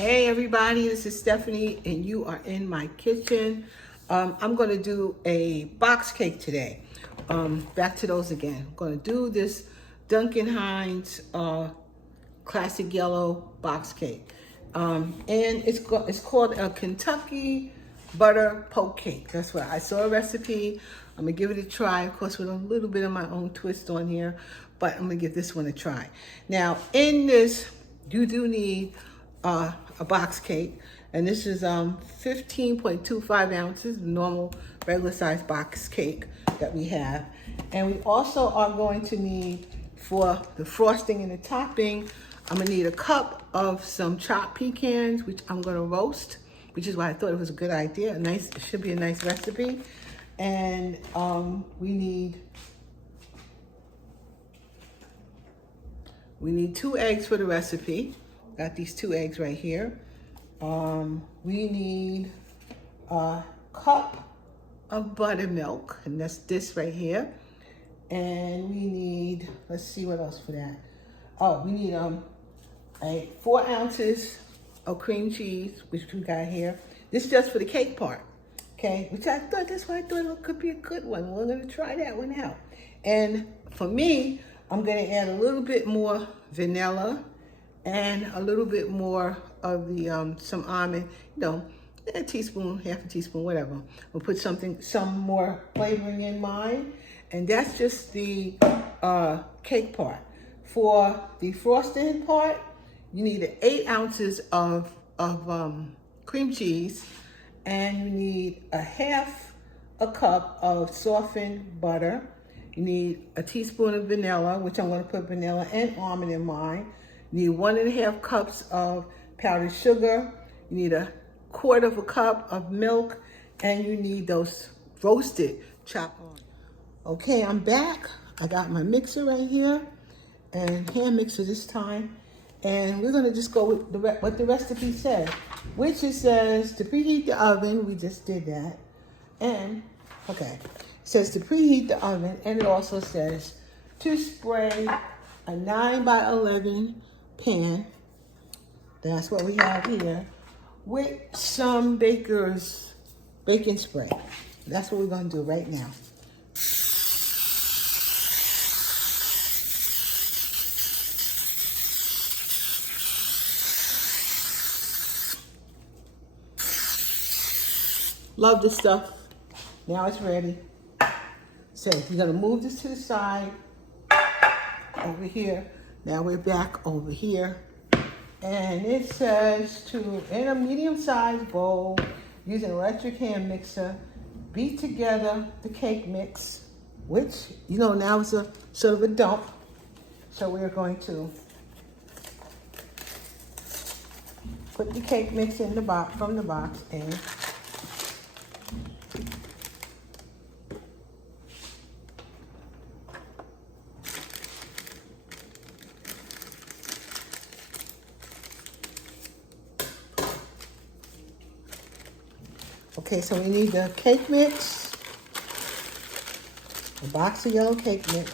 Hey everybody, this is Stephanie and you are in my kitchen. I'm going to do a box cake today. Back to those again. I'm going to do this Duncan Hines classic yellow box cake. And it's called a Kentucky butter poke cake. That's what I saw a recipe. I'm going to give it a try, of course, with a little bit of my own twist on here, but I'm going to give this one a try. Now, in this, you do need a box cake, and this is 15.25 ounces, the normal regular size box cake that we have. And we also are going to need, for the frosting and the topping, I'm gonna need a cup of some chopped pecans, which I'm gonna roast, which is why I thought it was a good idea. It should be a nice recipe. And we need 2 eggs for the recipe. Got these 2 eggs right here. We need a cup of buttermilk, and that's this right here. And we need, let's see what else for that. Oh, we need 4 ounces of cream cheese, which we got here. This is just for the cake part, okay? That's why I thought it could be a good one. We're gonna try that one out. And for me, I'm gonna add a little bit more vanilla and a little bit more of the some almond, a teaspoon, half a teaspoon, whatever. We'll put some more flavoring in mine, and that's just the cake part. For the frosting part, you need 8 ounces of cream cheese, and you need a half a cup of softened butter. You need a teaspoon of vanilla, which I'm going to put vanilla and almond in mine. You need 1.5 cups of powdered sugar. You need 1/4 cup of milk, and you need those roasted chopped on. Okay, I'm back. I got my mixer right here, and hand mixer this time. And we're gonna just go with what the recipe says, which it says to preheat the oven. We just did that. And, okay, it says to preheat the oven, and it also says to spray a 9 by 11 pan, that's what we have here, with some baking spray. That's what we're gonna do right now. Love this stuff. Now it's ready. So you're gonna move this to the side, over here. Now we're back over here. And it says to, in a medium-sized bowl, use an electric hand mixer, beat together the cake mix, which, now is a sort of a dump. So we're going to put the cake mix in the box, from the box, and okay, so we need the cake mix, a box of yellow cake mix.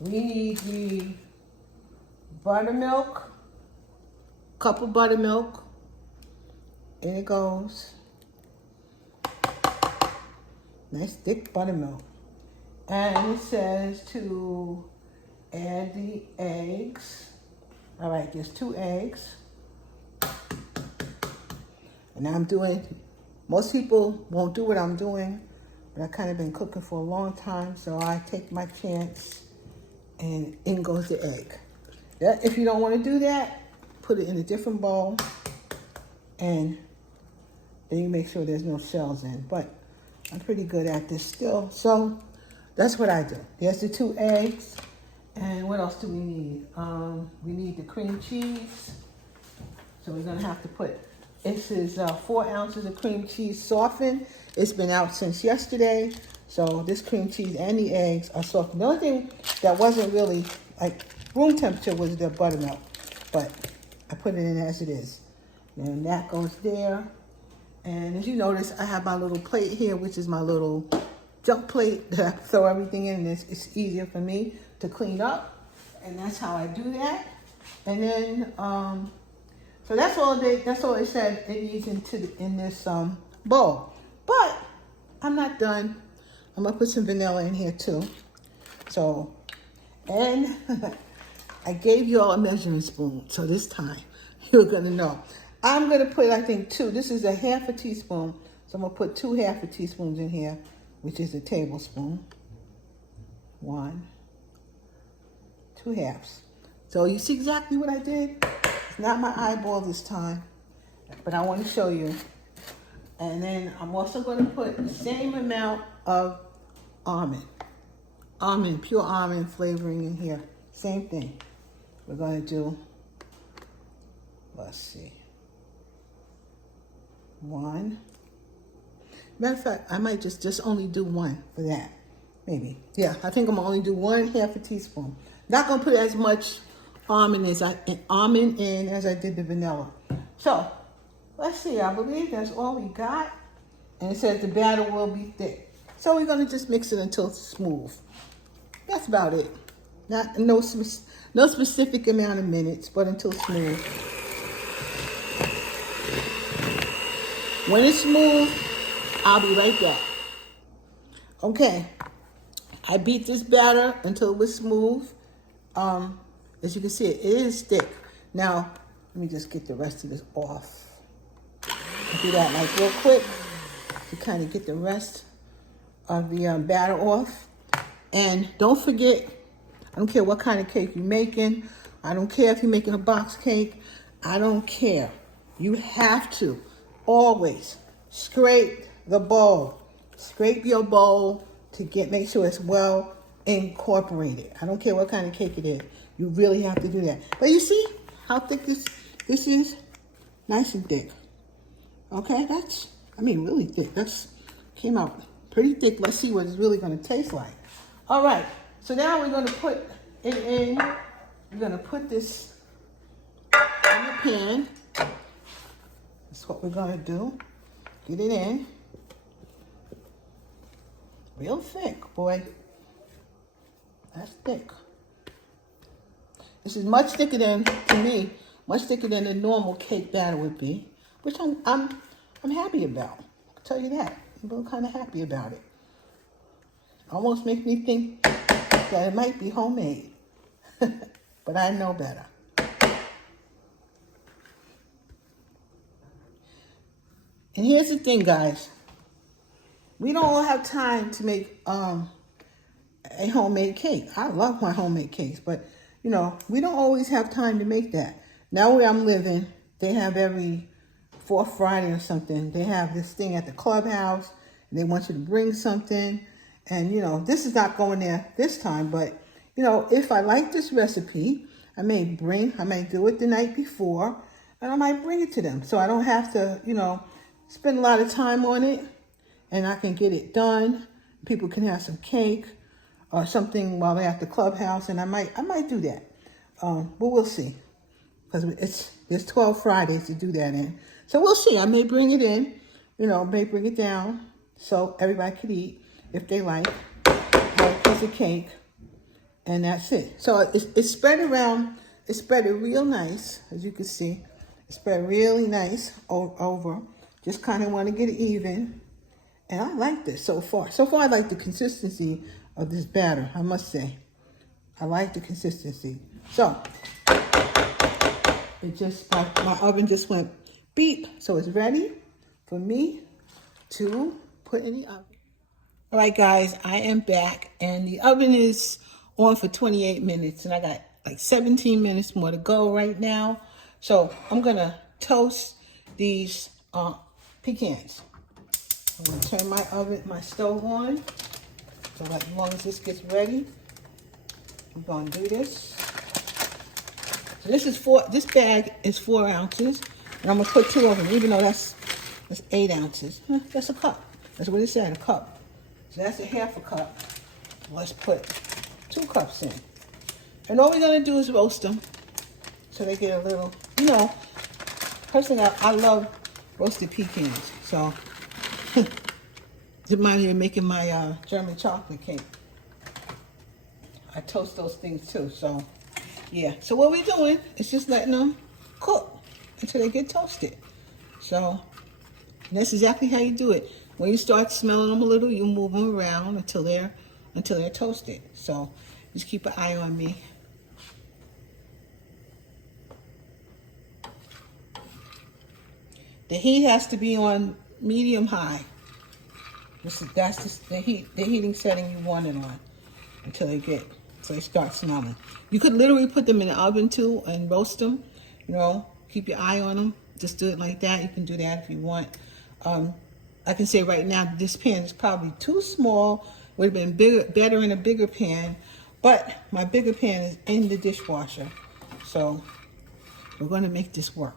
We need the buttermilk, cup of buttermilk. In it goes. Nice thick buttermilk. And it says to add the eggs. All right, there's 2 eggs. And now I'm doing, most people won't do what I'm doing, but I've kind of been cooking for a long time, so I take my chance, and in goes the egg. If you don't want to do that, put it in a different bowl, and then you make sure there's no shells in. But I'm pretty good at this still, so that's what I do. There's the 2 eggs, and what else do we need? We need the cream cheese, so we're gonna have to put, this is 4 ounces of cream cheese softened. It's been out since yesterday, so this cream cheese and the eggs are softened. The only thing that wasn't really like room temperature was the buttermilk, but I put it in as it is. And that goes there. And as you notice, I have my little plate here, which is my little junk plate that I throw everything in. It's easier for me to clean up, and that's how I do that. And then So that's all they said it needs in this bowl. But I'm not done. I'm gonna put some vanilla in here too. So, and I gave you all a measuring spoon. So this time you're gonna know. I'm gonna put, I think, 2. This is a half a teaspoon. So I'm gonna put 2 half a teaspoons in here, which is a tablespoon. 1, 2 halves. So you see exactly what I did? It's not my eyeball this time, but I want to show you. And then I'm also going to put the same amount of pure almond flavoring in here. Same thing. We're going to do, let's see, 1. Matter of fact, I might just only do 1 for that. Maybe. Yeah, I think I'm going to only do 1 half a teaspoon. Not going to put as much almond in as I did the vanilla. So, let's see. I believe that's all we got. And it says the batter will be thick. So we're going to just mix it until it's smooth. That's about it. No specific amount of minutes, but until smooth. When it's smooth, I'll be right back. Okay. I beat this batter until it was smooth. As you can see, it is thick. Now, let me just get the rest of this off. I'll do that like real quick to kind of get the rest of the batter off. And don't forget, I don't care what kind of cake you're making. I don't care if you're making a box cake. I don't care. You have to always scrape the bowl. Scrape your bowl to make sure it's well incorporated. I don't care what kind of cake it is. You really have to do that. But you see how thick this is? Nice and thick. Okay, really thick. Came out pretty thick. Let's see what it's really going to taste like. All right, so now we're going to put it in. We're going to put this in the pan. That's what we're going to do. Get it in. Real thick, boy. That's thick. This is much thicker than, to me, much thicker than a normal cake batter would be, which I'm happy about. I'll tell you that. I'm kind of happy about it. Almost makes me think that it might be homemade, but I know better. And here's the thing, guys. We don't all have time to make a homemade cake. I love my homemade cakes, but we don't always have time to make that. Now where I'm living, they have every 4th Friday or something, they have this thing at the clubhouse, and they want you to bring something. And this is not going there this time, but if I like this recipe, I may do it the night before, and I might bring it to them. So I don't have to, spend a lot of time on it, and I can get it done. People can have some cake or something while they're at the clubhouse, and I might do that. But we'll see, because there's 12 Fridays to do that in. So we'll see. I may bring it in, may bring it down so everybody could eat if they like. Have a piece of cake, and that's it. So it's spread around. It's spread real nice, as you can see. It's spread really nice over. Just kind of want to get it even. And I like this so far. So far, I like the consistency of this batter, I must say. I like the consistency. So, my oven just went beep. So it's ready for me to put in the oven. All right, guys, I am back. And the oven is on for 28 minutes. And I got like 17 minutes more to go right now. So I'm going to toast these pecans. I'm going to turn my stove on. So as long as this gets ready, I'm going to do this. So this bag is 4 ounces. And I'm going to put 2 of them, even though that's 8 ounces. That's a cup. That's what it said, a cup. So that's a half a cup. Let's put 2 cups in. And all we're going to do is roast them. So they get a little, personally, I love roasted pecans. So, it reminds me of making my German chocolate cake. I toast those things too. So, yeah. So what we're doing is just letting them cook. until they get toasted. So that's exactly how you do it. When you start smelling them a little, you move them around until they're toasted. So just keep an eye on me. The heat has to be on medium high. That's the heating setting you want it on until they start smelling. You could literally put them in the oven too and roast them. You know, keep your eye on them. Just do it like that. You can do that if you want. I can say right now this pan is probably too small. Would have been better in a bigger pan, but my bigger pan is in the dishwasher. So we're going to make this work.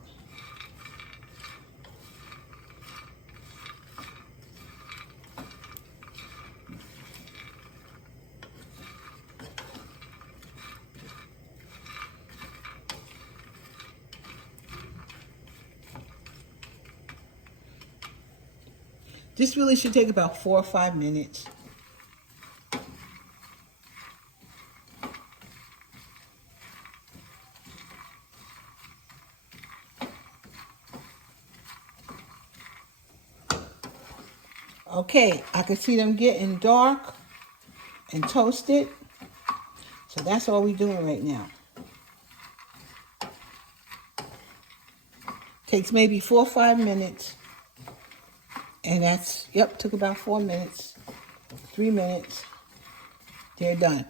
This really should take about 4 or 5 minutes. Okay, I can see them getting dark and toasted. So that's all we're doing right now. Takes maybe 4 or 5 minutes. And that's, yep, took about 4 minutes, 3 minutes. They're done.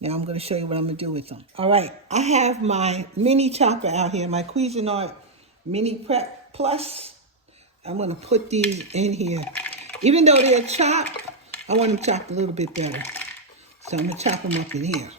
Now I'm going to show you what I'm going to do with them. All right, I have my mini chopper out here, my Cuisinart Mini Prep Plus. I'm going to put these in here. Even though they're chopped, I want them chopped a little bit better. So I'm going to chop them up in here.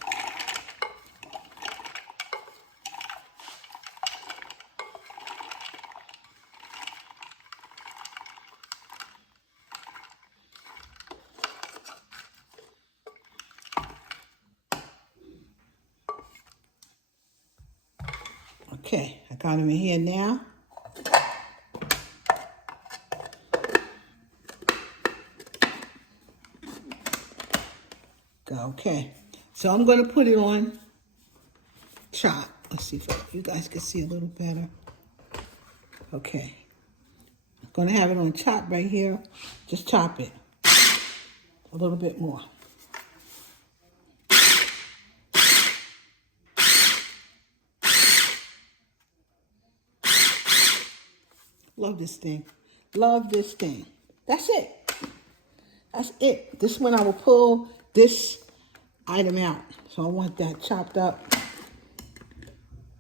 Okay, I got them in here now. Okay, so I'm going to put it on chop. Let's see if you guys can see a little better. Okay, I'm going to have it on chop right here. Just chop it a little bit more. Love this thing. Love this thing. That's it. That's it. This one I will pull this item out. So I want that chopped up.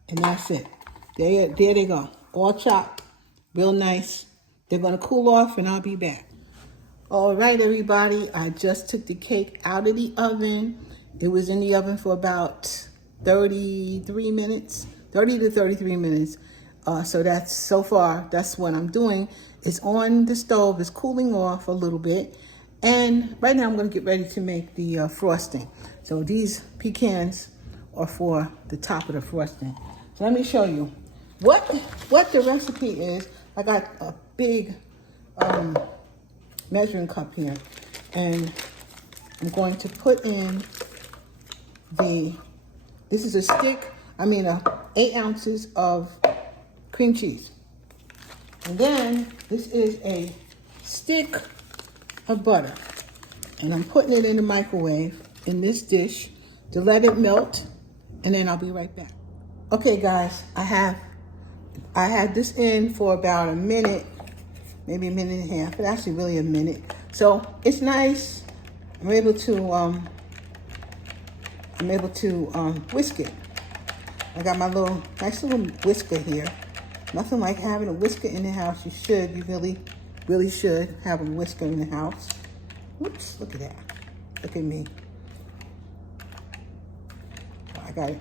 And that's it. There they go. All chopped. Real nice. They're going to cool off and I'll be back. All right, everybody. I just took the cake out of the oven. It was in the oven for about 33 minutes. 30 to 33 minutes. So that's what I'm doing. It's on the stove. It's cooling off a little bit. And right now I'm going to get ready to make the frosting. So these pecans are for the top of the frosting. So let me show you what the recipe is. I got a big measuring cup here. And I'm going to put in this is a stick, 8 ounces of cream cheese. And then this is a stick of butter. And I'm putting it in the microwave in this dish to let it melt. And then I'll be right back. Okay, guys, I had this in for about a minute, maybe a minute and a half, but actually really a minute. So it's nice. I'm able to whisk it. I got my nice little whisker here. Nothing like having a whisker in the house. You really should have a whisker in the house. Whoops, look at that. Look at me.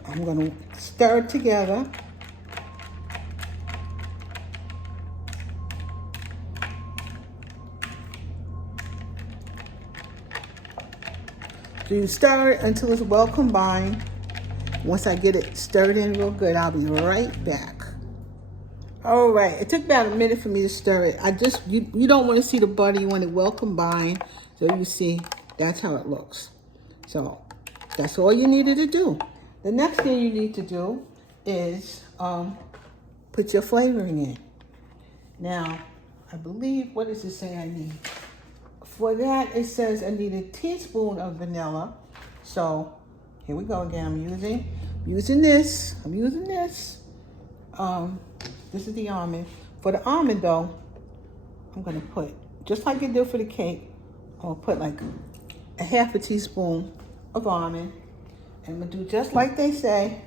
I'm gonna stir it together. So you stir it until it's well combined. Once I get it stirred in real good, I'll be right back. All right, it took about a minute for me to stir it. You don't want to see the butter, you want it well combined. So you see, that's how it looks. So that's all you needed to do. The next thing you need to do is put your flavoring in. Now, I believe, what does it say I need? For that, it says I need a teaspoon of vanilla. So here we go again. I'm using this. This is the almond. For the almond though, I'm gonna put, just like I did for the cake, I'm gonna put like a half a teaspoon of almond. And I'm gonna do just like they say,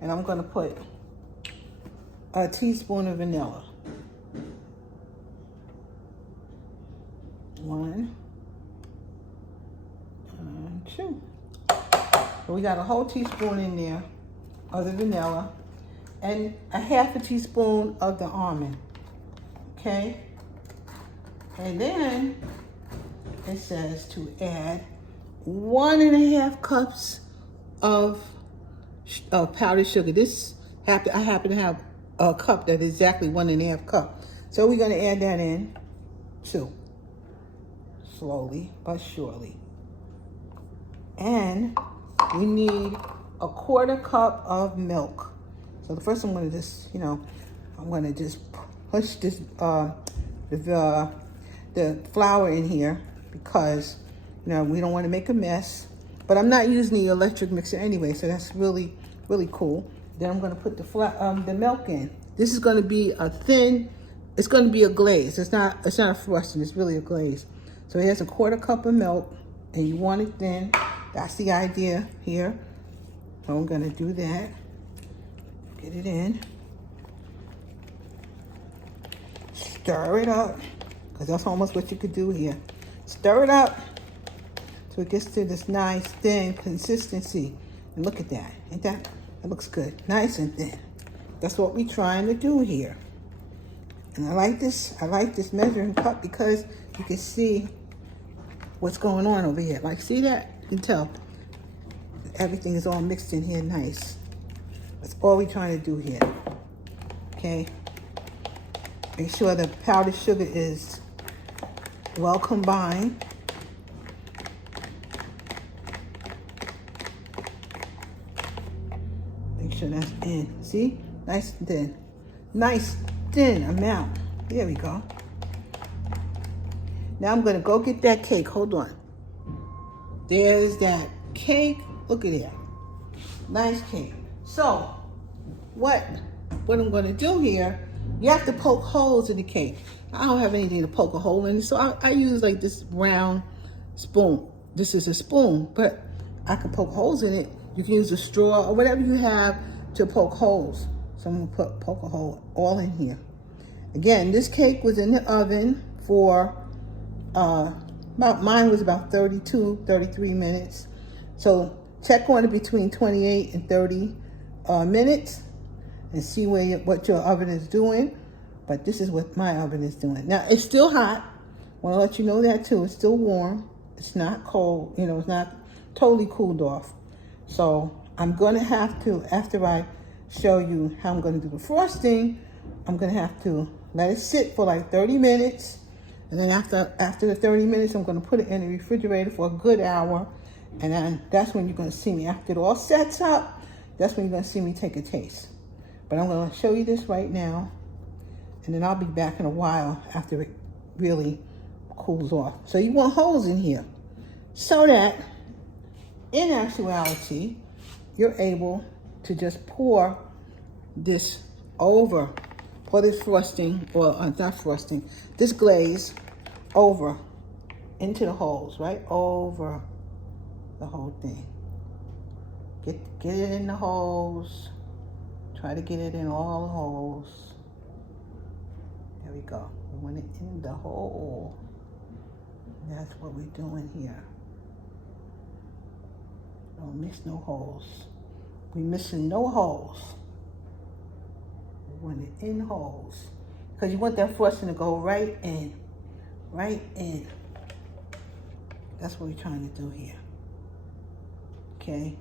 and I'm gonna put a teaspoon of vanilla. 1, 2. So we got a whole teaspoon in there of the vanilla and a half a teaspoon of the almond. Okay? And then it says to add 1.5 cups of powdered sugar. I happen to have a cup that is exactly 1.5 cup. So we're going to add that in too. Slowly but surely. And we need a 1/4 cup of milk. So the first I'm going to just, I'm going to just push this the flour in here because we don't want to make a mess. But I'm not using the electric mixer anyway, so that's really, really cool. Then I'm going to put the milk in. This is going to be a thin. It's going to be a glaze. It's not a frosting. It's really a glaze. So here's a 1/4 cup of milk, and you want it thin. That's the idea here. So I'm going to do that. Get it in. Stir it up, because that's almost what you could do here. Stir it up so it gets to this nice thin consistency. And look at that. Ain't that looks good. Nice and thin. That's what we're trying to do here. And I like this measuring cup because you can see what's going on over here. Like, see that? You can tell everything is all mixed in here nice. That's all we're trying to do here. Okay? Make sure the powdered sugar is well combined. Make sure that's in. See? Nice and thin. Nice thin amount. There we go. Now I'm going to go get that cake. Hold on. There's that cake. Look at that. Nice cake. So, what I'm going to do here, you have to poke holes in the cake. I don't have anything to poke a hole in, so I use like this round spoon. This is a spoon, but I can poke holes in it. You can use a straw or whatever you have to poke holes. So I'm going to poke a hole all in here. Again, this cake was in the oven for mine was about 32, 33 minutes. So check on it between 28 and 30 minutes and see what your oven is doing. But this is what my oven is doing. Now, it's still hot. I want to let you know that too. It's still warm. It's not cold. It's not totally cooled off. So I'm going to have to, after I show you how I'm going to do the frosting, I'm going to have to let it sit for like 30 minutes. And then after the 30 minutes, I'm going to put it in the refrigerator for a good hour. And then that's when you're going to see me. After it all sets up, that's when you're going to see me take a taste. But I'm going to show you this right now. And then I'll be back in a while after it really cools off. So you want holes in here so that in actuality, you're able to just pour this frosting, or not frosting, this glaze over into the holes, right? Over the whole thing. Get it in the holes. Try to get it in all the holes. There we go. We want it in the hole. That's what we're doing here. Don't miss no holes. We're missing no holes. We want it in holes. Because you want that frosting to go right in. Right in. That's what we're trying to do here. Okay?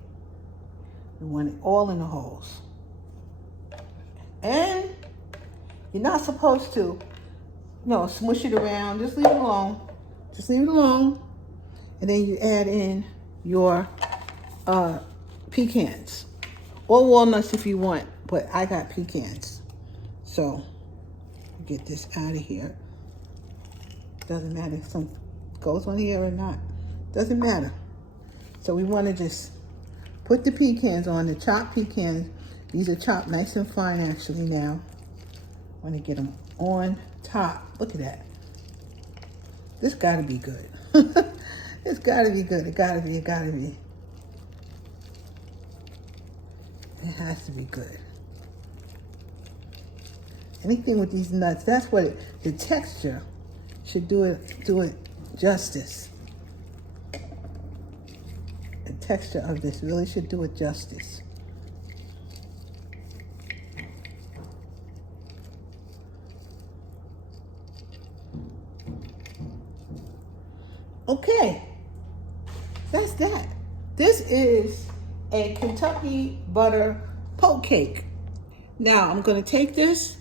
We want it all in the holes. And you're not supposed to, smush it around. Just leave it alone. Just leave it alone. And then you add in your pecans. Or walnuts if you want, but I got pecans. So get this out of here. Doesn't matter if some goes on here or not. Doesn't matter. So we want to just put the pecans on, the chopped pecans. These are chopped nice and fine actually now. I want to get them on top. Look at that. This gotta be good. It's gotta be good. It gotta be. It gotta be. It has to be good. Anything with these nuts, that's what the texture should do it justice. The texture of this really should do it justice. Okay, that's that. This is a Kentucky butter poke cake. Now I'm gonna take this,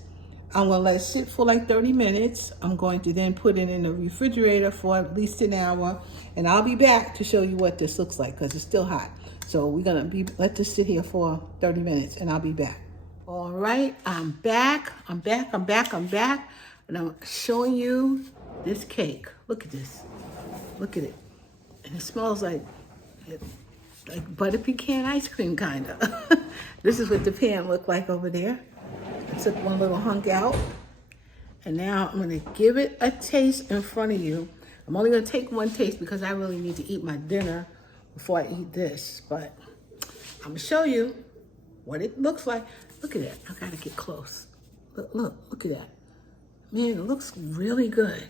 I'm gonna let it sit for like 30 minutes. I'm going to then put it in the refrigerator for at least an hour, and I'll be back to show you what this looks like because it's still hot. So we're gonna let this sit here for 30 minutes and I'll be back. All right, I'm back, and I'm showing you this cake. Look at this. Look at it. And it smells like butter pecan ice cream, kind of. This is what the pan looked like over there. I took one little hunk out. And now I'm going to give it a taste in front of you. I'm only going to take one taste because I really need to eat my dinner before I eat this. But I'm going to show you what it looks like. Look at that. I got to get close. Look at that. Man, it looks really good.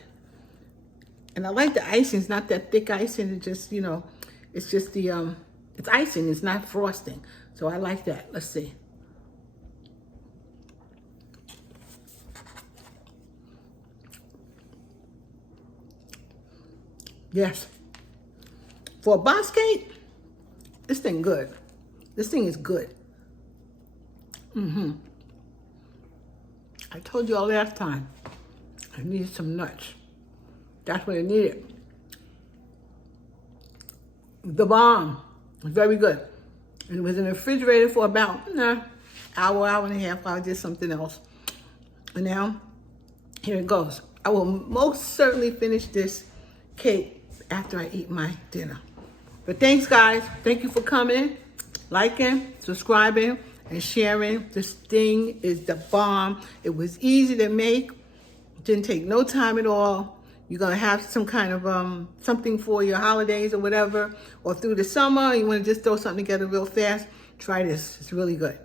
And I like the icing. It's not that thick icing. It just, you know, it's just the, it's icing. It's not frosting. So I like that. Let's see. Yes. For a box cake, this thing good. This thing is good. I told you all last time, I needed some nuts. That's what I needed. The bomb was very good. And it was in the refrigerator for about hour and a half while I did something else. And now, here it goes. I will most certainly finish this cake after I eat my dinner. But thanks, guys. Thank you for coming, liking, subscribing, and sharing. This thing is the bomb. It was easy to make. Didn't take no time at all. You're gonna have some kind of something for your holidays or whatever, or through the summer, you wanna just throw something together real fast, try this, it's really good.